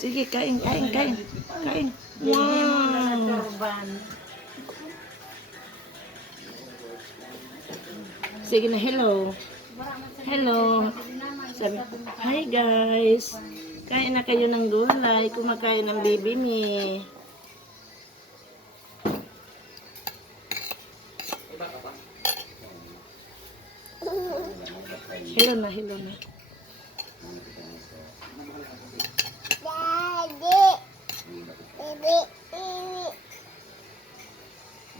Sige, kain, kain, kain. Kain. Bili mo na ng Wow. turban. Sige na, hello. Hello. Sabi, hi guys. Kain na kayo ng gulay. Kumakain ng baby me. Hello na, hello na.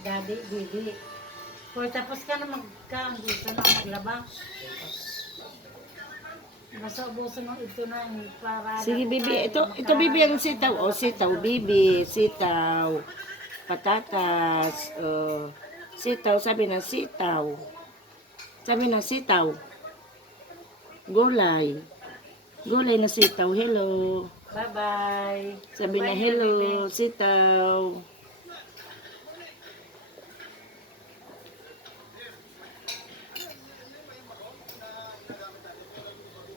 Daddy, Didi. Kung tapos ka na gusto na maglaba. Nasa ubusan mo ito na para... Sige, bibi. Ito bibi ang sitaw. O, sitaw, bibi. Sitaw. Patatas. Sitaw. Sabi na sitaw. Sabi na sitaw. Gulay. Gulay na sitaw. Hello. Bye-bye. Sabi na hello. Sitaw.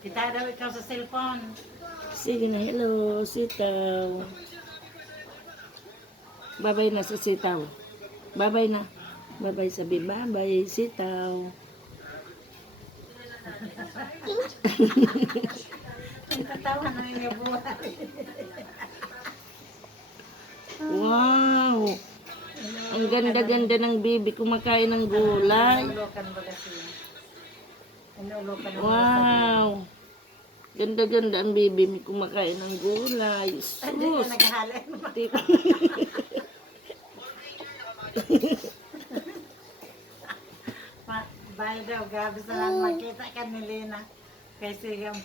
Kita daw ikaw sa cellphone. Sige na hello. Sitaw. Babay na sa sitaw. Babay na. Babay sabi. Babay. Sitaw. Tatawa na yung buhay. Wow. Ang ganda-ganda ng bibi. Kumakain ng gulay. Inulokan ba kasi yun? Inulokan mo. Wow. Ganda-ganda ang bibi mi kumakain ng gulay. Hindi ka Sus. naghalin. Bye daw, gabi sa lang makita ka ni Lina. Kasi yung